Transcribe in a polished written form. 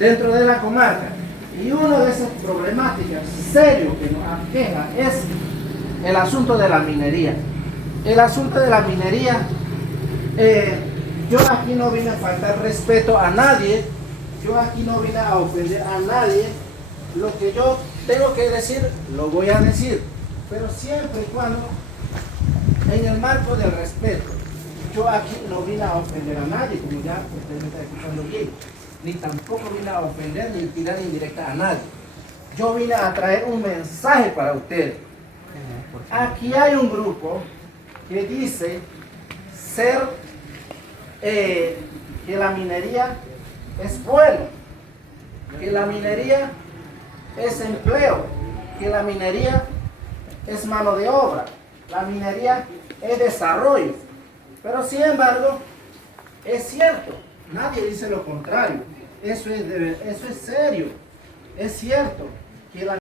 dentro de la comarca. Y una de esas problemáticas serias que nos aqueja es el asunto de la minería. El asunto de la minería, yo aquí no vine a faltar respeto a nadie, yo aquí no vine a ofender a nadie. Lo que yo tengo que decir, lo voy a decir, pero siempre y cuando en el marco del respeto. Yo aquí no vine a ofender a nadie, como ya usted me está escuchando bien, ni tampoco vine a ofender ni tirar indirecta a nadie. Yo vine a traer un mensaje para ustedes. Aquí hay un grupo que dice ser que la minería es bueno, que la minería es empleo, que la minería es mano de obra, la minería es desarrollo. Pero sin embargo, es cierto, nadie dice lo contrario, eso es serio, es cierto que la